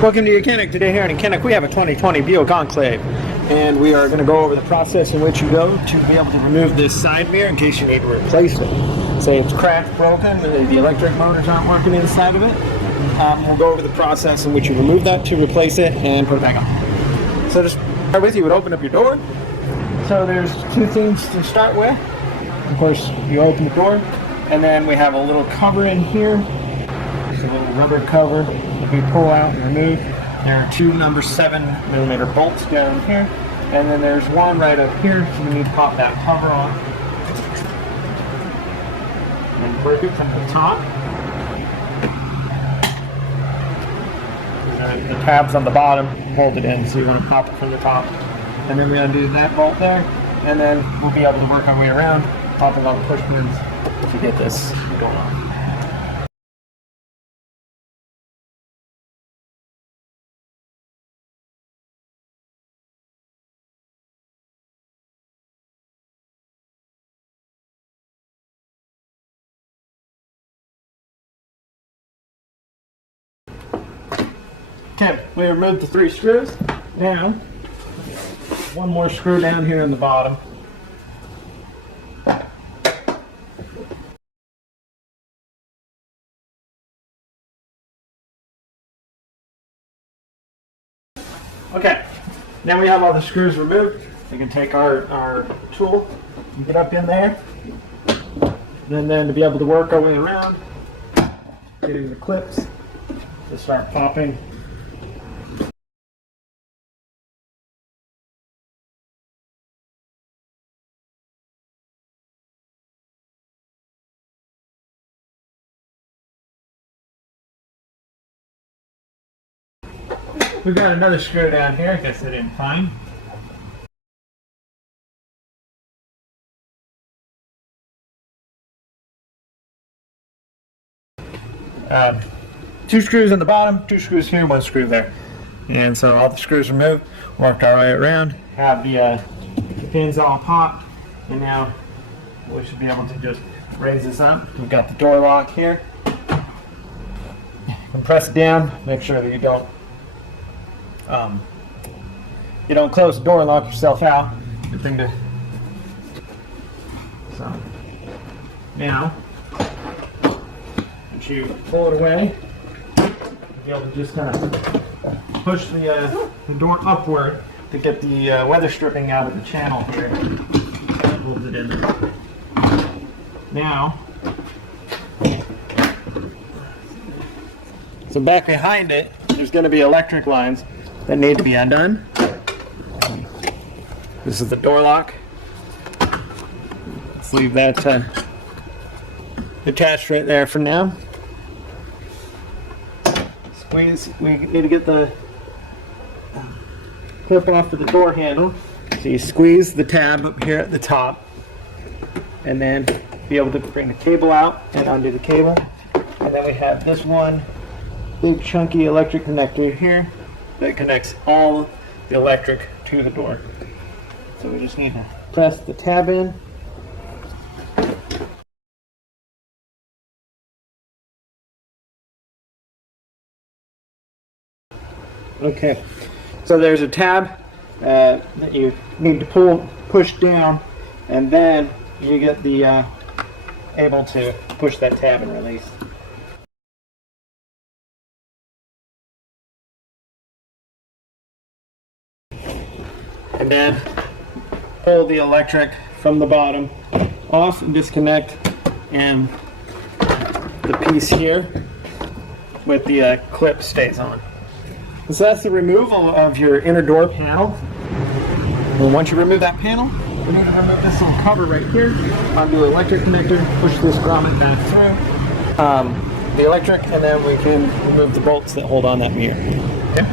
Welcome to YOUCANIC. Today here in YOUCANIC we have a 2020 Buick Enclave, and we are going to go over the process in which you go to be able to remove this side mirror in case you need to replace it. Say it's cracked, broken, the electric motors aren't working inside of it. We'll go over the process in which you remove that to replace it and put it back on. So just start with, you would open up your door. So there's two things to start with. Of course, you open the door, and then we have a little cover in here. It's a little rubber cover that we pull out and remove. There are two number 7mm bolts down here, and then there's one right up here, so we need to pop that cover off and work it from the top. And the tabs on the bottom hold it in, so you want to pop it from the top. And then we're going to do that bolt there, and then we'll be able to work our way around, popping all the push pins to get this going on. Okay, we removed the 3 screws. Now, one more screw down here in the bottom. Okay, now we have all the screws removed. We can take our tool and get up in there. And then to be able to work our way around, getting the clips to start popping. We've got another screw down here, I guess I didn't find. Two screws on the bottom, 2 screws here, 1 screw there. And so all the screws removed, worked our way around, have the pins all popped, and now we should be able to just raise this up. We've got the door lock here. You can press it down, make sure that you don't close the door and lock yourself out. Good thing to. So now, once you pull it away, you'll be able to just kind of push the door upward to get the weather stripping out of the channel here. That holds it in there. Now, so back behind it, there's going to be electric lines that need to be undone. This is the door lock. Let's leave that attached right there for now. Squeeze. We need to get the clip off of the door handle. So you squeeze the tab up here at the top, and then be able to bring the cable out and undo the cable. And then we have this one big chunky electric connector here that connects all the electric to the door. So we just need to press the tab in. Okay, so there's a tab that you need to push down, and then you get the able to push that tab and release. And then pull the electric from the bottom off and disconnect, and the piece here with the clip stays on. And so that's the removal of your inner door panel. And once you remove that panel, we need to remove this little cover right here, undo the electric connector, push this grommet back through the electric, and then we can remove the bolts that hold on that mirror. Okay.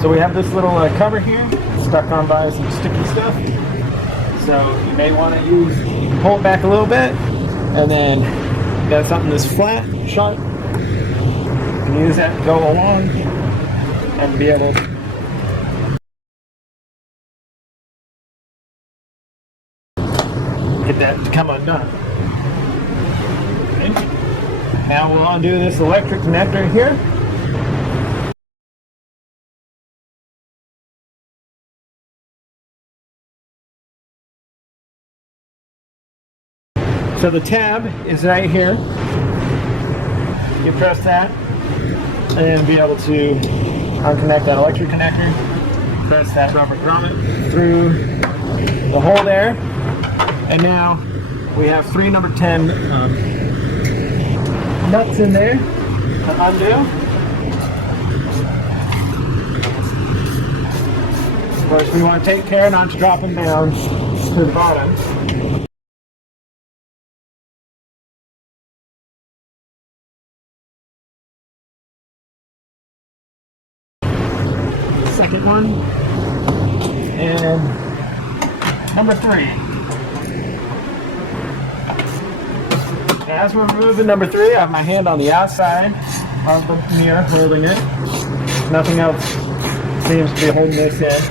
So we have this little cover here, stuck on by some sticky stuff. So you may want to pull it back a little bit, and then you got something that's flat, sharp. You can use that to go along and be able to get that to come undone. Okay. Now we'll undo this electric connector here. So the tab is right here. You press that and be able to unconnect that electric connector. Press that rubber grommet through the hole there. And now we have 3 number 10 nuts in there to undo. Of course, we want to take care not to drop them down to the bottom. Second one, and number 3. As we're removing number 3, I have my hand on the outside of the mirror holding it. Nothing else seems to be holding this in.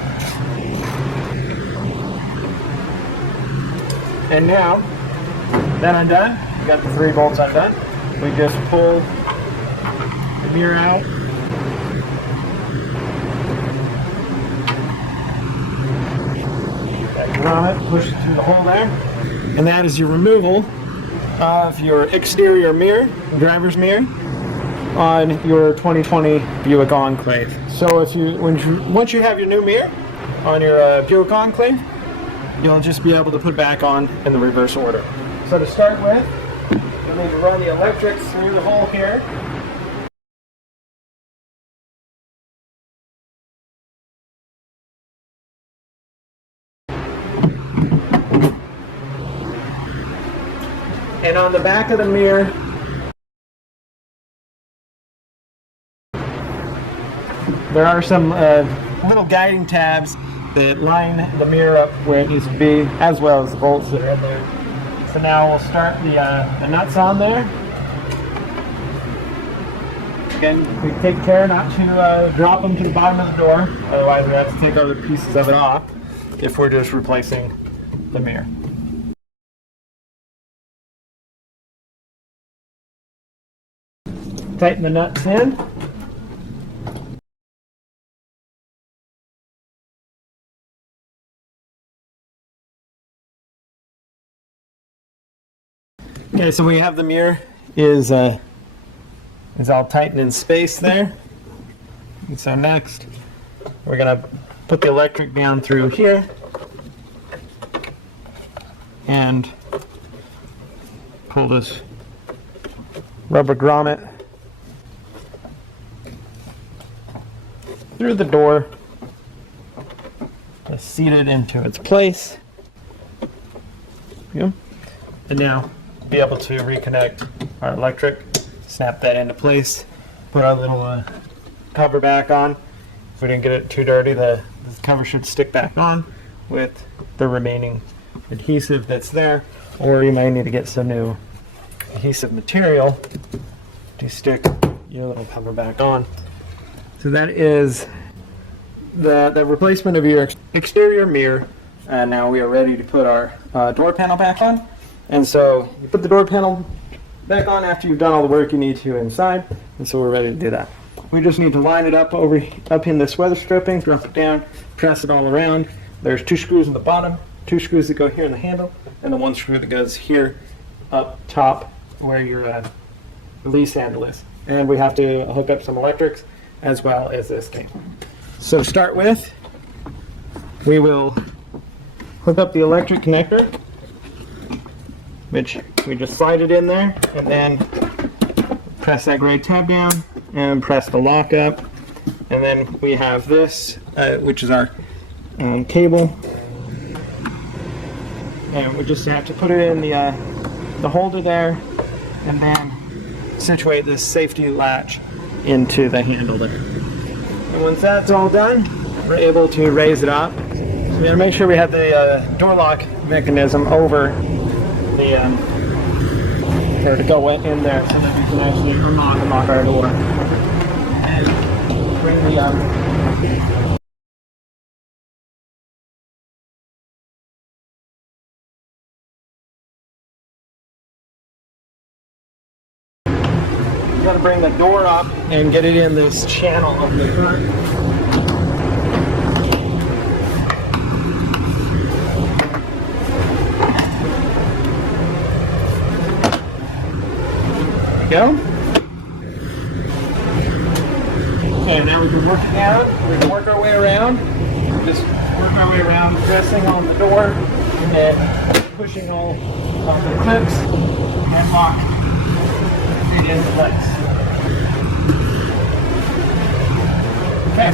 And now, that undone, we got the 3 bolts undone. We just pull the mirror out. That grommet, push it through the hole there. And that is your removal of your exterior mirror, driver's mirror, on your 2020 Buick Enclave. So if once you have your new mirror on your Buick Enclave, you'll just be able to put it back on in the reverse order. So to start with, you'll need to run the electrics through the hole here. And on the back of the mirror, there are some little guiding tabs that line the mirror up where it needs to be, as well as the bolts that are in there. So now we'll start the nuts on there. Again, we take care not to drop them to the bottom of the door, otherwise we have to take other pieces of it off if we're just replacing the mirror. Tighten the nuts in. Okay, so we have the mirror is all tightened in space there. And so next, we're gonna put the electric down through here and pull this rubber grommet through the door to seat it into its place. Yeah. And now be able to reconnect our electric, snap that into place, put our little cover back on. If we didn't get it too dirty, the cover should stick back on with the remaining adhesive that's there, or you might need to get some new adhesive material to stick your little cover back on. So that is the replacement of your exterior mirror. And now we are ready to put our door panel back on. And so you put the door panel back on after you've done all the work you need to inside. And so we're ready to do that. We just need to line it up up in this weather stripping, drop it down, press it all around. There's 2 screws in the bottom, 2 screws that go here in the handle, and the 1 screw that goes here up top where your release handle is. And we have to hook up some electrics as well as this thing. So to start with, we will hook up the electric connector, which we just slide it in there, and then press that gray tab down and press the lock up. And then we have this, which is our cable, and we just have to put it in the holder there, and then situate this safety latch into the handle there. And once that's all done, we're able to raise it up. So we gotta make sure we have the door lock mechanism over the or to go in there so that we can actually unlock our door. And bring the you gotta bring the door up and get it in this channel of the front. go. Okay, now we can work it out. We can work our way around. Just work our way around, pressing on the door and pushing all of the clips and lock it into place. Okay,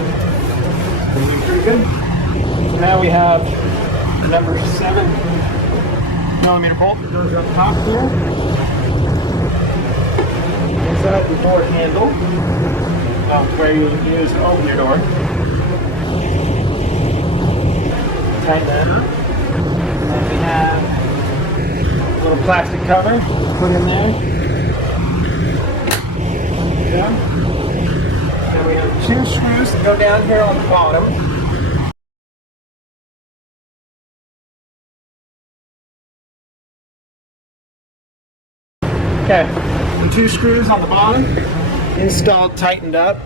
doing pretty good. So now we have the number 7mm bolt that goes up top here. Inside the door handle, where you use to open your door. Tighten that up. And we have a little plastic cover put in there. Yeah. Then we have 2 screws that go down here on the bottom. Okay, the 2 screws on the bottom, installed, tightened up,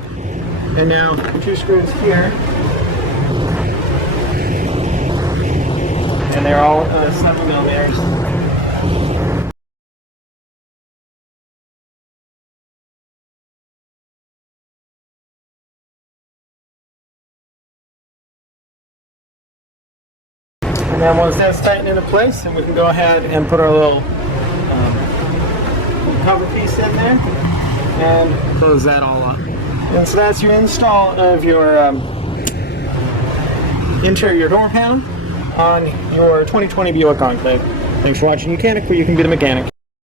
and now 2 screws here, and they're all 7mm. And then once that's tightened into place, then we can go ahead and put our little cover piece in there and close that all up. And so that's your install of your interior door panel on your 2020 Buick Enclave. Thanks for watching YOUCANIC, where you can be the mechanic.